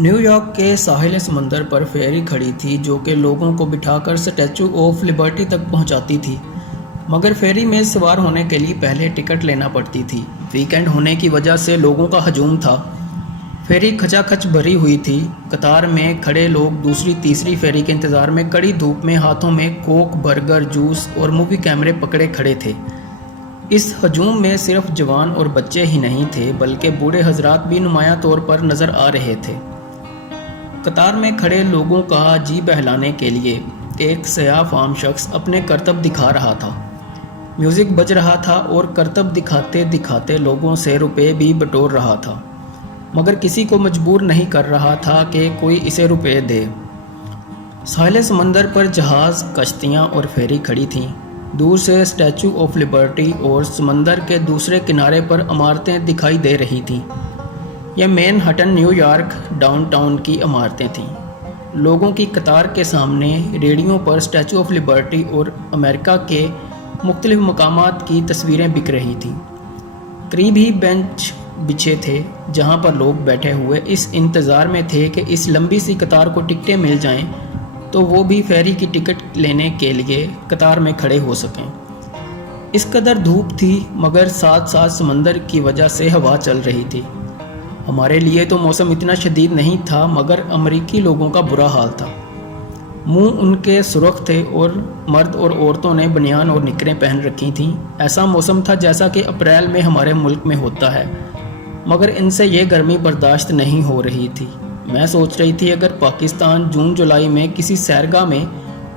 New York के साहिल समंदर पर फेरी खड़ी थी जो कि लोगों को बिठाकर स्टैचू ऑफ लिबर्टी तक पहुंचाती थी। मगर फेरी में सवार होने के लिए पहले टिकट लेना पड़ती थी। वीकेंड होने की वजह से लोगों का हजूम था। फेरी खचाखच भरी हुई थी। कतार में खड़े लोग दूसरी तीसरी फेरी के इंतज़ार में कड़ी धूप में हाथों में कोक, बर्गर, जूस और मूवी कैमरे पकड़े खड़े थे। इस हजूम में सिर्फ जवान और बच्चे ही नहीं थे बल्कि बूढ़े हजरात भी नुमायां तौर पर नज़र आ रहे थे। कतार में खड़े लोगों का जी बहलाने के लिए एक सयाफ आम शख्स अपने करतब दिखा रहा था। म्यूज़िक बज रहा था और करतब दिखाते दिखाते लोगों से रुपए भी बटोर रहा था, मगर किसी को मजबूर नहीं कर रहा था कि कोई इसे रुपए दे। साहिल समंदर पर जहाज़, कश्तियाँ और फेरी खड़ी थीं। दूर से स्टैचू ऑफ लिबर्टी और समंदर के दूसरे किनारे पर इमारतें दिखाई दे रही थीं। यह मैनहट्टन, न्यूयॉर्क डाउनटाउन की इमारतें थीं। लोगों की कतार के सामने रेडियो पर स्टैचू ऑफ लिबर्टी और अमेरिका के मुख्तलिफ मकामात की तस्वीरें बिक रही थीं। करीब ही बेंच बिछे थे जहां पर लोग बैठे हुए इस इंतज़ार में थे कि इस लंबी सी कतार को टिकटें मिल जाएं तो वो भी फेरी की टिकट लेने के लिए कतार में खड़े हो सकें। इस कदर धूप थी मगर साथ साथ समंदर की वजह से हवा चल रही थी। हमारे लिए तो मौसम इतना शदीद नहीं था मगर अमरीकी लोगों का बुरा हाल था। मुंह उनके सुर्ख थे और मर्द और औरतों ने बनियान और निकरें पहन रखी थीं। ऐसा मौसम था जैसा कि अप्रैल में हमारे मुल्क में होता है, मगर इनसे ये गर्मी बर्दाश्त नहीं हो रही थी। मैं सोच रही थी अगर पाकिस्तान जून जुलाई में किसी सैरगाह में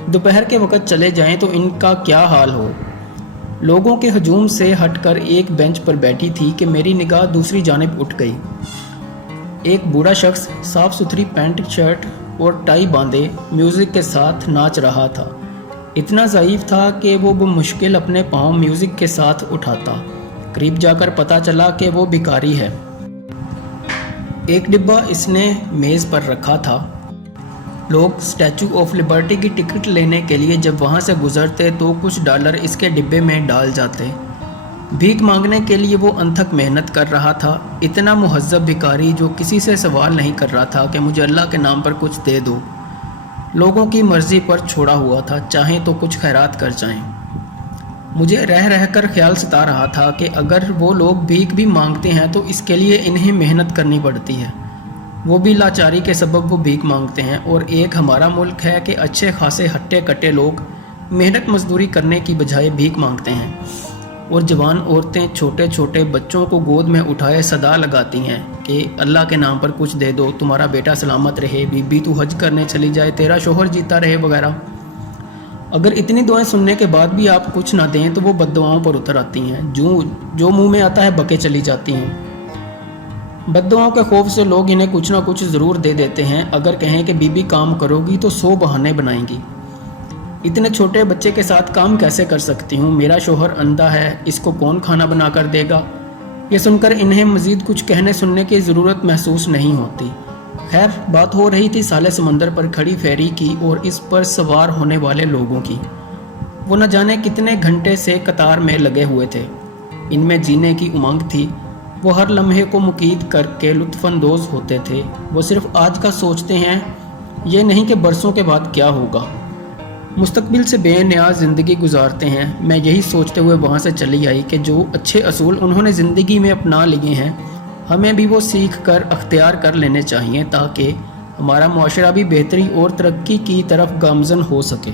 दोपहर के वक़्त चले जाएं तो इनका क्या हाल हो। लोगों के हजूम से हटकर एक बेंच पर बैठी थी कि मेरी निगाह दूसरी जानिब उठ गई। एक बूढ़ा शख्स साफ़ सुथरी पैंट, शर्ट और टाई बांधे म्यूज़िक के साथ नाच रहा था। इतना ज़ईफ़ था कि वो मुश्किल अपने पाँव म्यूज़िक के साथ उठाता। करीब जाकर पता चला कि वो भिखारी है। एक डिब्बा इसने मेज़ पर रखा था। लोग स्टैचू ऑफ लिबर्टी की टिकट लेने के लिए जब वहाँ से गुजरते तो कुछ डॉलर इसके डिब्बे में डाल जाते। भीख मांगने के लिए वो अनथक मेहनत कर रहा था। इतना मुहज़्ज़ब भिखारी जो किसी से सवाल नहीं कर रहा था कि मुझे अल्लाह के नाम पर कुछ दे दो। लोगों की मर्ज़ी पर छोड़ा हुआ था, चाहें तो कुछ खैरात कर जाएं। मुझे रह रह कर ख्याल सता रहा था कि अगर वो लोग भीख भी मांगते हैं तो इसके लिए इन्हें मेहनत करनी पड़ती है। वो भी लाचारी के सबब वो भीख मांगते हैं, और एक हमारा मुल्क है कि अच्छे खासे हट्टे कट्टे लोग मेहनत मजदूरी करने की बजाय भीख मांगते हैं, और जवान औरतें छोटे छोटे बच्चों को गोद में उठाए सदा लगाती हैं कि अल्लाह के नाम पर कुछ दे दो, तुम्हारा बेटा सलामत रहे, बीबी तू हज करने चली जाए, तेरा शोहर जीता रहे वगैरह। अगर इतनी दुआएं सुनने के बाद भी आप कुछ ना दें तो वो बद्दुआओं पर उतर आती हैं। जो मुंह में आता है बके चली जाती हैं। बद्दुआओं के खौफ से लोग इन्हें कुछ ना कुछ ज़रूर दे देते हैं। अगर कहें कि बीबी काम करोगी तो 100 बहाने बनाएंगी। इतने छोटे बच्चे के साथ काम कैसे कर सकती हूँ, मेरा शोहर अंधा है, इसको कौन खाना बना कर देगा। ये सुनकर इन्हें मज़ीद कुछ कहने सुनने की ज़रूरत महसूस नहीं होती। खैर, बात हो रही थी साले समंदर पर खड़ी फेरी की और इस पर सवार होने वाले लोगों की। वो न जाने कितने घंटे से कतार में लगे हुए थे। इनमें जीने की उमंग थी। वो हर लम्हे को मुकीद करके लुत्फ़अंदोज़ होते थे। वो सिर्फ आज का सोचते हैं, ये नहीं कि बरसों के बाद क्या होगा। मुस्तकबिल से बेनियाज ज़िंदगी गुजारते हैं। मैं यही सोचते हुए वहाँ से चली आई कि जो अच्छे असूल उन्होंने ज़िंदगी में अपना लिए हैं, हमें भी वो सीख कर अख्तियार कर लेने चाहिए ताकि हमारा मुआशरा भी बेहतरी और तरक्की की तरफ गामज़न हो सके।